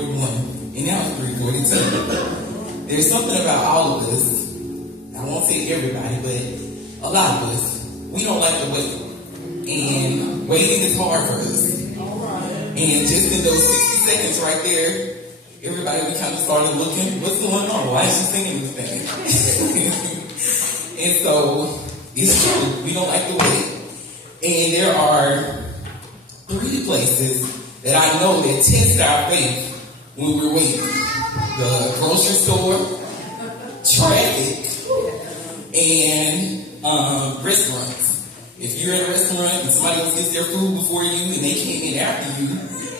3:41, and now it's 3:42. There's something about all of us, I won't say everybody, but a lot of us, we don't like to wait. And waiting is hard for us. And just in those 60 seconds right there, everybody, we kind of started looking, what's going on? Why is she singing this thing? And so, it's true, we don't like to wait. And there are 3 places that I know that test our faith when we're waiting. The grocery store, traffic, and restaurants. If you're at a restaurant and somebody else gets their food before you and they came in after you,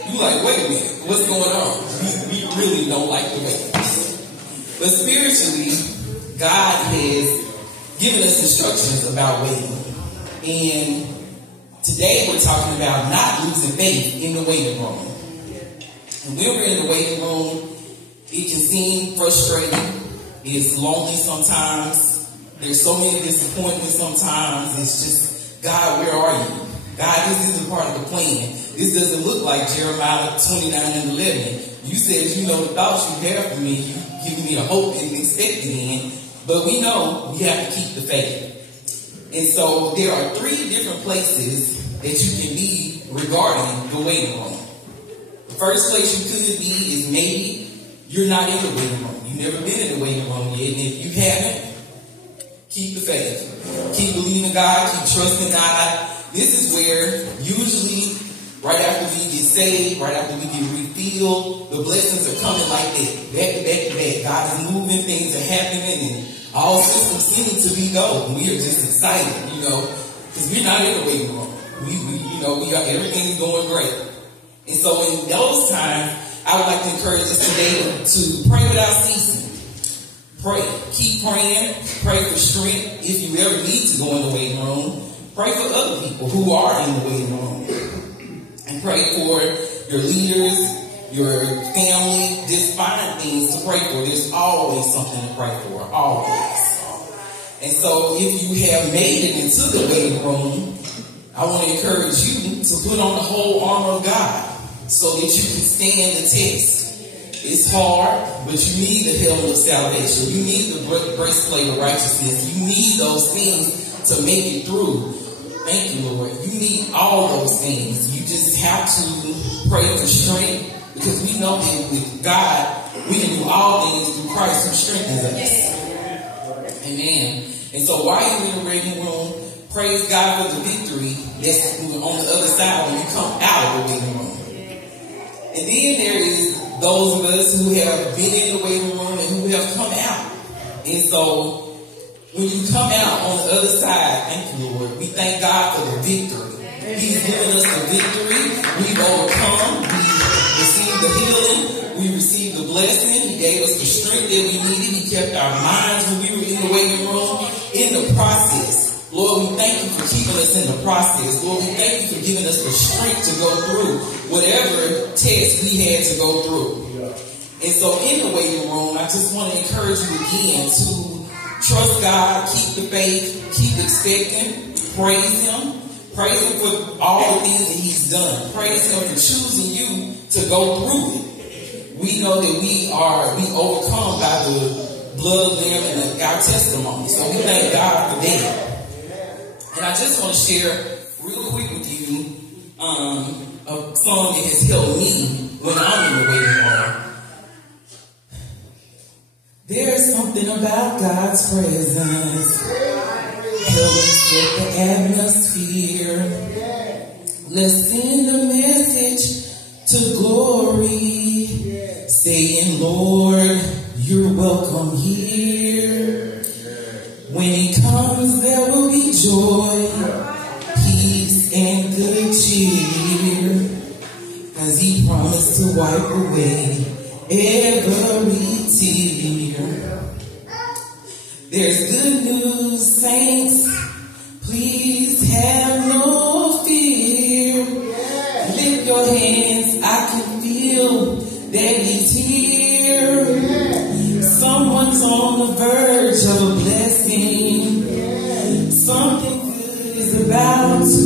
you're like, wait a minute, what's going on? We really don't like to wait. But spiritually, God has given us instructions about waiting. And today we're talking about not losing faith in the waiting room. And when we're in the waiting room, it can seem frustrating. It's lonely sometimes. There's so many disappointments sometimes. It's just, God, where are you? God, this isn't part of the plan. This doesn't look like Jeremiah 29:11. You said you know the thoughts you have for me. You give me a hope and expected in. But we know we have to keep the faith. And so there are 3 different places that you can be regarding the waiting room. The first place you could be is maybe you're not in the waiting room. You've never been in the waiting room yet. And if you haven't, keep the faith. Keep believing God. Keep trusting God. This is where usually right after we get saved, right after we get refilled, the blessings are coming like that. Back to back to back. God is moving, things are happening, and all systems seem to be going. We are just excited, because we're not in the waiting room. We are, everything's going great. And so in those times, I would like to encourage us today to pray without ceasing. Pray. Keep praying. Pray for strength. If you ever need to go in the waiting room, pray for other people who are in the waiting room. And pray for your leaders, your family. Just find things to pray for. There's always something to pray for. Always. And so if you have made it into the waiting room, I want to encourage you to put on the whole armor of God so that you can stand the test. It's hard, but you need the helmet of salvation. You need the breastplate of righteousness. You need those things to make it through. Thank you, Lord. You need all those things. You just have to pray for strength, because we know that with God, we can do all things through Christ who strengthens us. Amen. And so while you're in the waiting room, praise God for the victory that's on the other side when you come out of the waiting room. And then there is those of us who have been in the waiting room and who have come out. And so when you come out on the other side, thank you, Lord, we thank God for the victory. He's given us the victory. We've overcome. We received the healing. We received the blessing. He gave us the strength that we needed. He kept our minds when we were in the waiting room. In the process, Lord, we thank you for keeping us in the process. Lord, we thank you for giving us the strength to go through whatever test we had to go through. And so in the waiting room, I just want to encourage you again to trust God, keep the faith, keep expecting, praise Him for all the things that He's done. Praise Him for choosing you to go through it. We know that we overcome by the blood of them and our testimony. So we thank God for that. And I just want to share real quick with you a song that has helped me when I'm in the waiting room. There's something about God's presence. Help me set the atmosphere. Let's send a message to glory, saying, Lord, you're welcome here. When He comes, there will be joy, peace, and good cheer, 'cause He promised to wipe away every tear. There's good news, saints. Please have no fear. Lift your hands. I can feel that He's here. Someone's on the verge of a blessing. Something good is about to